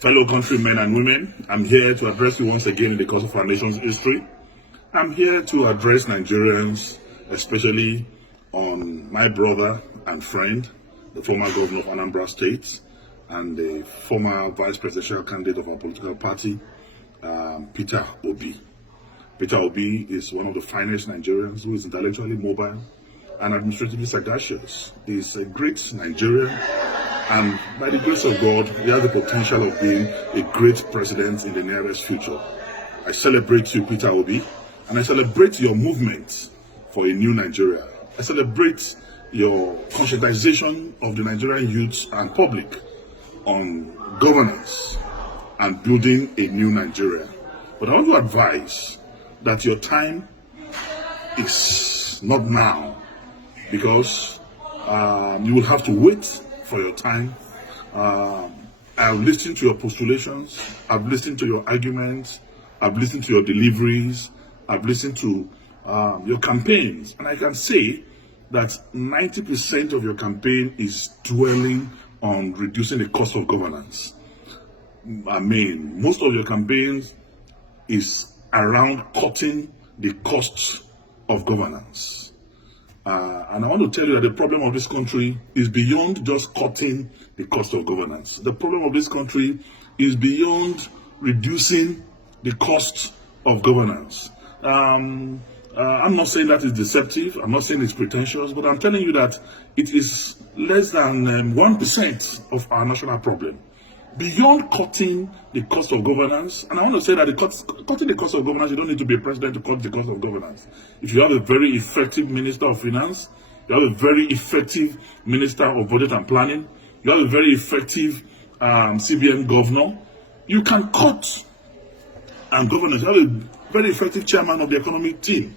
Fellow countrymen and women, I'm here to address you once again in the course of our nation's history. I'm here to address Nigerians, especially on my brother and friend, the former governor of Anambra State and the former vice presidential candidate of our political party, Peter Obi. Peter Obi is one of the finest Nigerians who is intellectually mobile and administratively sagacious. He's a great Nigerian, and by the grace of God, he has the potential of being a great president in the nearest future. I celebrate you, Peter Obi, and I celebrate your movement for a new Nigeria. I celebrate your conscientization of the Nigerian youth and public on governance and building a new Nigeria. But I want to advise that your time is not now, because you will have to wait for your time. I've listened to your postulations, I've listened to your arguments, I've listened to your deliveries, I've listened to your campaigns, and I can say that 90% of your campaign is dwelling on reducing the cost of governance. I mean, most of your campaigns is around cutting the cost of governance. And I want to tell you that the problem of this country is beyond just cutting the cost of governance. The problem of this country is beyond reducing the cost of governance. I'm not saying that is deceptive, I'm not saying it's pretentious, but I'm telling you that it is less than 1% of our national problem. Beyond cutting the cost of governance, and I want to say that cutting the cost of governance, you don't need to be a president to cut the cost of governance. If you have a very effective Minister of Finance, you have a very effective Minister of Budget and Planning, you have a very effective CBN governor, you can cut governance. You have a very effective chairman of the economic team.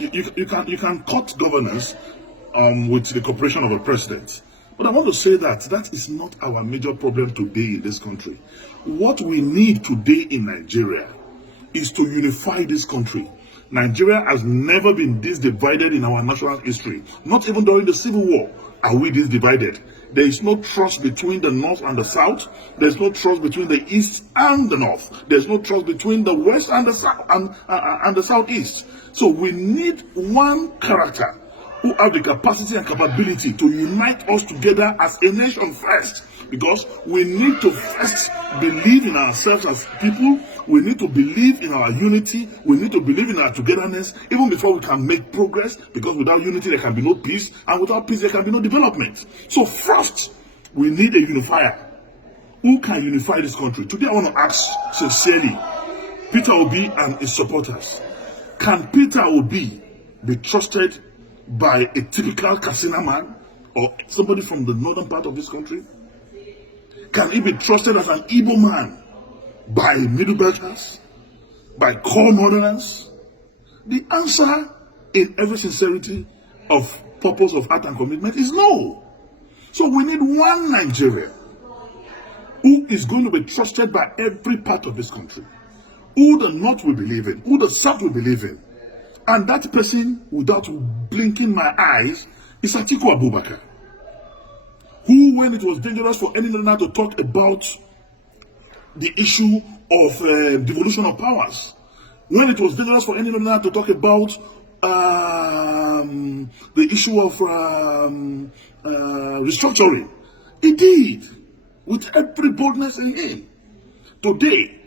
You can cut governance with the cooperation of a president. But I want to say that that is not our major problem today in this country. What we need today in Nigeria is to unify this country. Nigeria has never been this divided in our national history. Not even during the Civil War are we this divided. There is no trust between the North and the South. There's no trust between the East and the North. There's no trust between the West and the South and the Southeast. So we need one character who have the capacity and capability to unite us together as a nation first, because we need to first believe in ourselves as people. We need to believe in our unity. We need to believe in our togetherness even before we can make progress, because without unity there can be no peace, and without peace there can be no development. So first, we need a unifier. Who can unify this country? Today I want to ask sincerely Peter Obi and his supporters, can Peter Obi be trusted by a typical Katsina man or somebody from the northern part of this country? Can he be trusted as an Igbo man by Middle Belters, by core northerners? The answer, in every sincerity of purpose of heart and commitment, is no. So we need one Nigeria who is going to be trusted by every part of this country, who the North will believe in, who the South will believe in. And that person, without blinking my eyes, is Atiku Abubakar, who, when it was dangerous for any leader to talk about the issue of devolution of powers, when it was dangerous for any leader to talk about the issue of restructuring, he did, with every boldness in him. Today,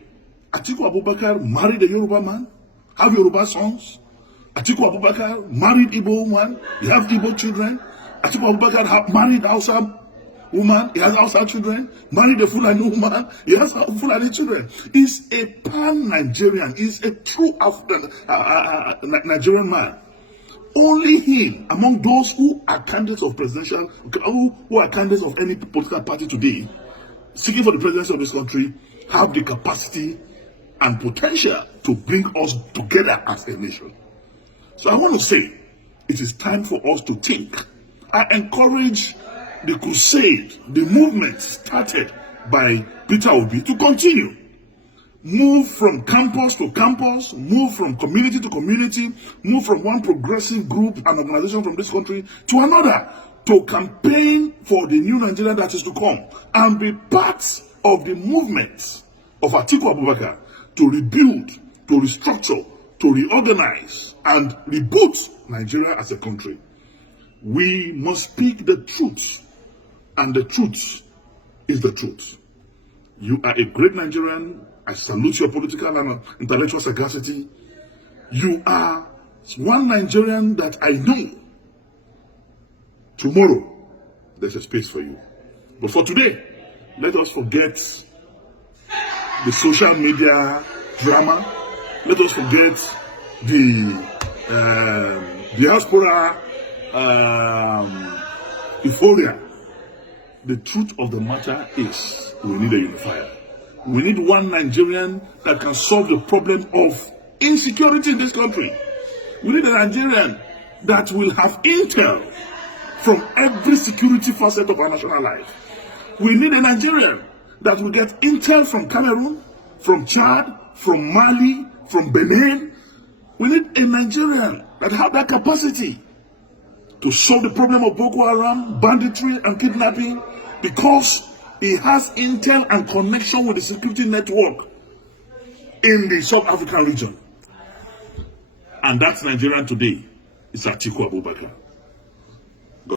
Atiku Abubakar married a Yoruba man, have Yoruba sons. Atiku Abubakar married Igbo woman, he has Igbo children. Atiku Abubakar married Hausa woman, he has Hausa children. Married a Fulani woman, he has Fulani children. He's a pan-Nigerian, he's a true African Nigerian man. Only him, among those who are candidates of presidential, who are candidates of any political party today, seeking for the presidency of this country, have the capacity and potential to bring us together as a nation. So I want to say, it is time for us to think. I encourage the crusade, the movement started by Peter Obi to continue. Move from campus to campus, move from community to community, move from one progressive group and organization from this country to another, to campaign for the new Nigeria that is to come, and be part of the movement of Atiku Abubakar to rebuild, to restructure, to reorganize, and reboot Nigeria as a country. We must speak the truth, and the truth is the truth. You are a great Nigerian. I salute your political and intellectual sagacity. You are one Nigerian that I know. Tomorrow, there's a space for you. But for today, let us forget the social media drama. Let us forget the diaspora euphoria. The truth of the matter is we need a unifier. We need one Nigerian that can solve the problem of insecurity in this country. We need a Nigerian that will have intel from every security facet of our national life. We need a Nigerian that will get intel from Cameroon, from Chad, from Mali, from Benin. We need a Nigerian that have that capacity to solve the problem of Boko Haram, banditry, and kidnapping, because he has intel and connection with the security network in the South African region. And that's Nigerian today. It's Atiku Abubakar.